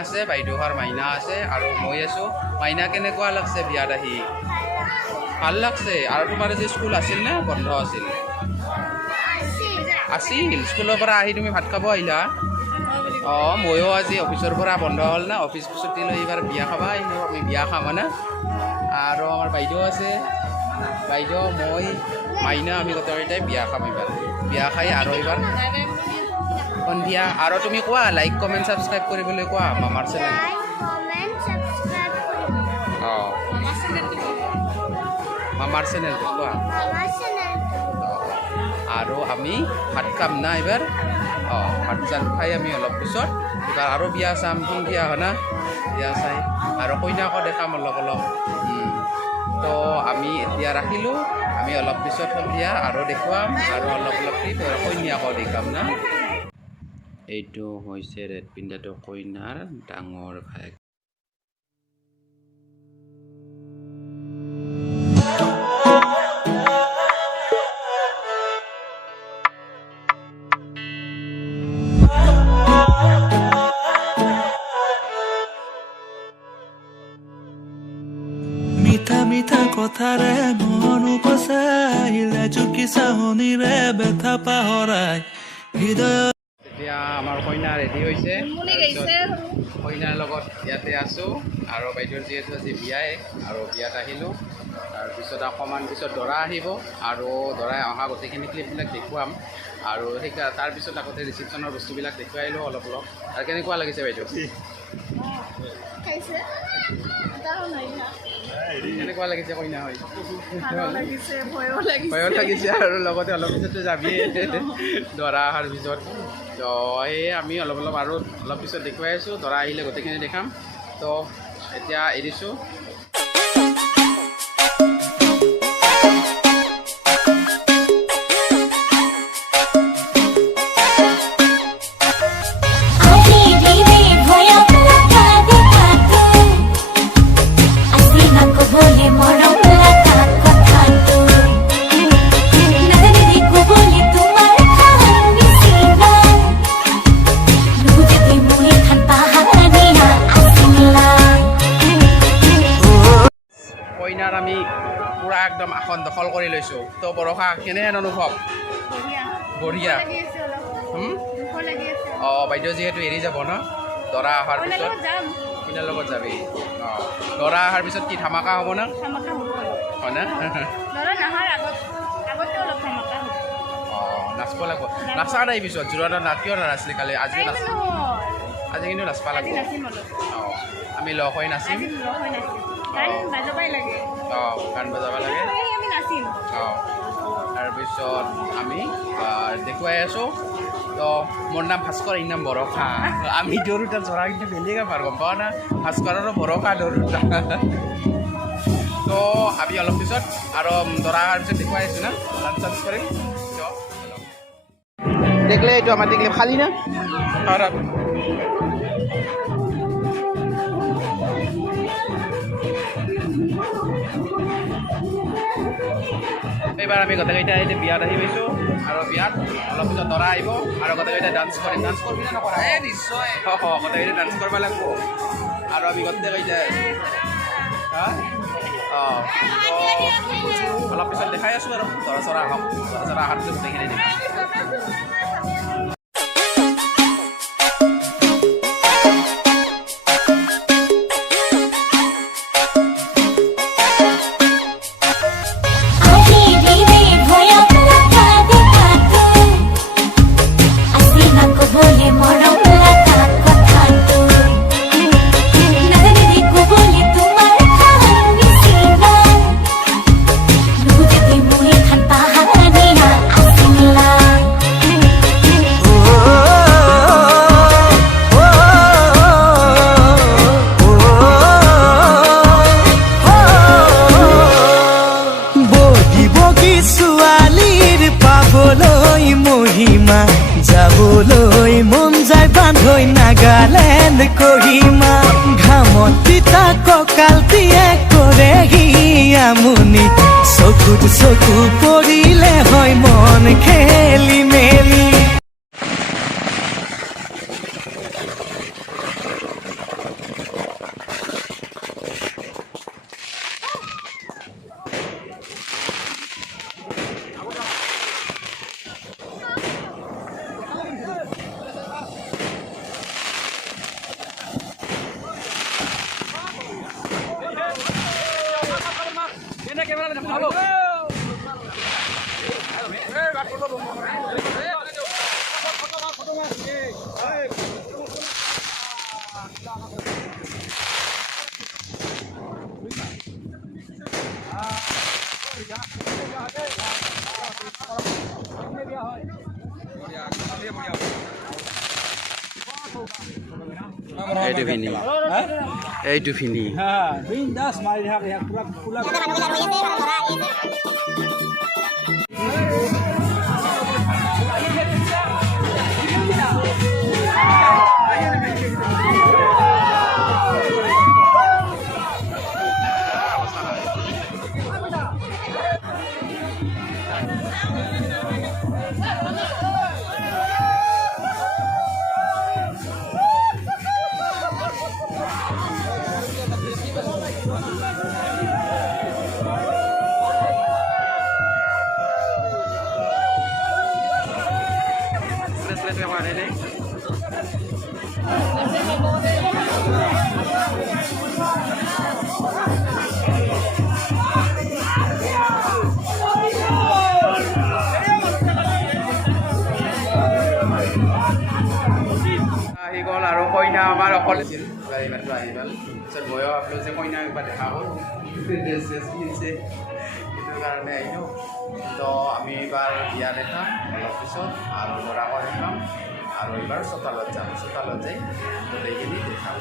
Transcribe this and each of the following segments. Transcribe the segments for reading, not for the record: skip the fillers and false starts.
আছে বাইদেউহৰ মাইনা আছে আৰু মই আছো মাইনা কেনেকুৱা লাগছে বিয়াত আহি ভাল লাগছে আৰু তোমাৰ যে স্কুল আছিল না বন্ধ আছিল স্কুলৰ পৰা আহি তুমি ভাত খাব আহিলা ময়ো আজি অফিচৰ পৰা বন্ধ হ'ল না অফিচ ছুটি লৈ এইবাৰ বিয়া খাব আহিলো আমি বিয়া খাম না আৰু আমাৰ বাইদেউ আছে বাইদেউ মই মাইনা আমি গোটেইকেইটাই বিয়া খাম এইবাৰ বিয়া খাই আৰু এইবাৰ সন্ধিয়া আৰু তুমি কোৱা লাইক কমেণ্ট ছাবস্ক্ৰাইব কৰিবলৈ কোৱা মামাৰ চেনেল মামাৰ চেনেলটো কোৱা আৰু আমি ভাত খাম না এইবাৰ ভাত চাত খাই আমি অলপ পিছত এইবাৰ আৰু বিয়া চাম সন্ধিয়া হয় না বিয়া চাই আৰু কইনাকো দেখাম অলপ অলপ তো আমি এতিয়া ৰাখিলোঁ আমি অলপ পিছত সন্ধিয়া আৰু দেখুৱাম আৰু অলপ অলপ কইনাকো দেখাম না এইটো হৈছে ৰেড পিন্ধাটো কইনাৰ ডাঙৰ ভাই মিঠা মিঠা কথাৰে মন উপচাই লাজুকী চাহনিৰে বেথা পাহৰাই হৃদয় এতিয়া আমাৰ কইনা ৰেডি হৈছে কইনাৰ লগত ইয়াতে আছোঁ আৰু বাইদেউৰ যিহেতু আজি বিয়াই আৰু বিয়াত আহিলোঁ তাৰপিছত অকণমান পিছত দৰা আহিব আৰু দৰাই অহা গোটেইখিনি ক্লিপবিলাক দেখুৱাম আৰু তাৰপিছত আগতে ৰিচিপশ্যনৰ বস্তুবিলাক দেখুৱাই আহিলোঁ অলপ অলপ আৰু কেনেকুৱা লাগিছে বাইদেউ কেনেকুৱা লাগিছে কইনা হৈ ভয়ো লাগিছে আৰু লগতে অলপ পিছতো যাবিয়ে দৰা অহাৰ পিছত তো এই আমি অলপ অলপ আৰু অলপ পিছত দেখুৱাই আছোঁ দৰা আহিলে গোটেইখিনি দেখাম তো এতিয়া এৰিছোঁ কইনাৰ আমি পুৰা একদম আসন দখল কৰি লৈছোঁ তো বৰষা কেনেহেন অনুভৱ বঢ়িয়া বাইদেউ যিহেতু এৰি যাব ন দৰা অহাৰ পিছত কইনাৰ লগত যাবি দৰা অহাৰ পিছত কি ধামাকা হ'ব না হয় না নাচিব লাগিব নাচা নাই পিছত জোৰত কিয় নানাছিলি কালি আজি আজি কিন্তু নাচিব লাগিব আমি লগ হৈ নাচিম গান বজাব লাগে তাৰপিছত আমি দেখুৱাই আছোঁ তো মোৰ নাম ভাস্কৰ এই নাম বৰষা আমি দুয়োটা জৰা কিন্তু বেলেগ আমাৰ গম পাওঁ না ভাস্কৰৰো বৰষা দুয়োটা তো আমি অলপ পিছত আৰু দৰা অহাৰ পিছত দেখুৱাই আছোঁ না ডান্স চান্স কৰিম দেখলে এইটো আমাৰ দেখলে খালি না এইবাৰ আমি গোটেইকেইটা এতিয়া বিয়াত আহি পাইছোঁ আৰু বিয়াত অলপ পিছত দৰা আহিব আৰু গোটেইকেইটা ডান্স কৰিম ডান্স কৰিবি নে নকৰা নিশ্চয় গোটেইকেইটা ডান্স কৰিব লাগিব আৰু আমি গোটেইকেইটাই অলপ পিছত দেখাই আছোঁ আৰু দৰা চৰা আহক দৰা চৰা অহাৰ পিছত গোটেইখিনি দেখাম প্ৰেমত তিতা কঁকাল দিয়ে কৰেহি আমনি চকুত চকু পৰিলে হয় মন খেলি মেলি এইটো ফিনি এইটো ফিনি আহি গ'ল আৰু কইনা আমাৰ অকল আছিল ইমানটো আহি গ'ল পিছত ময়ো ভাবিলোঁ যে কইনা একবাৰ দেখা হ'ল ড্ৰেছ কিনিছে সেইটো কাৰণে আহিলোঁ তো আমি এইবাৰ বিয়া দেখাম অলপ পিছত আৰু দৰাকো দেখাম আৰু এইবাৰ চোতালত যাম চোতালত যাই গোটেইখিনি দেখাম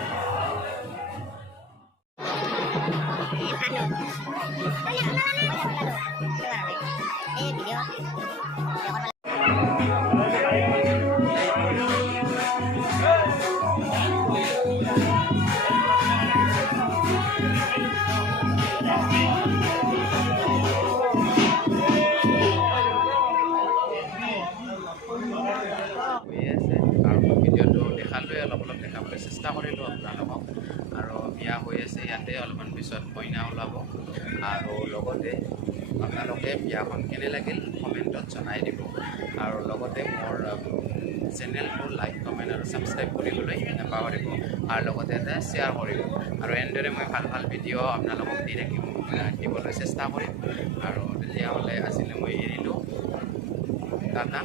ভিডিঅ'টো দেখালোৱে অলপ অলপ দেখাবলৈ চেষ্টা কৰিলোঁ আপোনালোকক আৰু বিয়া হৈ আছে ইয়াতে অলপমান পিছত কইনা ওলাব আৰু লগতে আপোনালোকে বিয়াখন কেনে লাগিল কমেণ্টত জনাই দিব আৰু লগতে মোৰ চেনেলটো লাইক কমেণ্ট আৰু ছাবস্ক্ৰাইব কৰিবলৈ নাপাহৰিব আৰু লগতে এটা শ্বেয়াৰ কৰিব আৰু এনেদৰে মই ভাল ভাল ভিডিঅ' আপোনালোকক দিবলৈ চেষ্টা কৰিম আৰু তেতিয়াহ'লে আজিলৈ মই এৰিলোঁ টাটা